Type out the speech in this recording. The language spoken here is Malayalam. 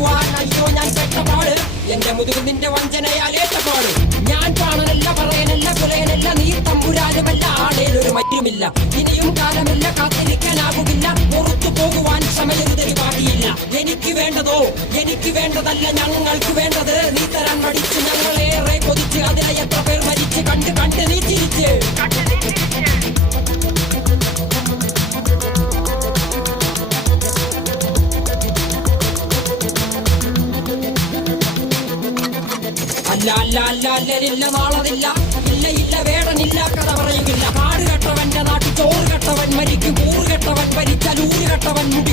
പോകുവാൻ അയ്യോ ഞാൻ പെട്ടപാട്. എന്റെ മുതുകിൽ നിന്റെ വഞ്ചനയാലേറ്റപാട്. ഞാൻ പാണനല്ല, പറയനല്ല, പുലയനല്ല, നീ തമ്പുരാനുമല്ല, ആടേലൊരു മറ്റുമില്ല. ഇനിയും കാലമില്ല, കാത്തിരിക്കാനാവുകില്ല, പുറത്തു പോകുവാൻ സമയരുതരി ബാക്കിയില്ല. എനിക്ക് വേണ്ടതോ എനിക്ക് വേണ്ടതല്ല, ഞങ്ങൾക്ക് വേണ്ടത് നീ തരാൻ മടിച്ച് ഞങ്ങളേറെ കൊതിച്ച്. അതിനായി എത്ര പേർ മരിച്ച് കണ്ട് കണ്ട് നീ ചിരിച്ച്. അല്ല അല്ല അല്ല അല്ലരില്ല, നാളതില്ല, ഇല്ല ഇല്ല വേടനില്ല, കഥ പറയുകില്ല. കാട് കെട്ടവന്റെ നാട്ടിൽ ചോറ് കെട്ടവൻ മരിക്കും, കൂറ് കെട്ടവൻ ഭരിച്ചാൽ ഊര് കെട്ടവൻ മുടി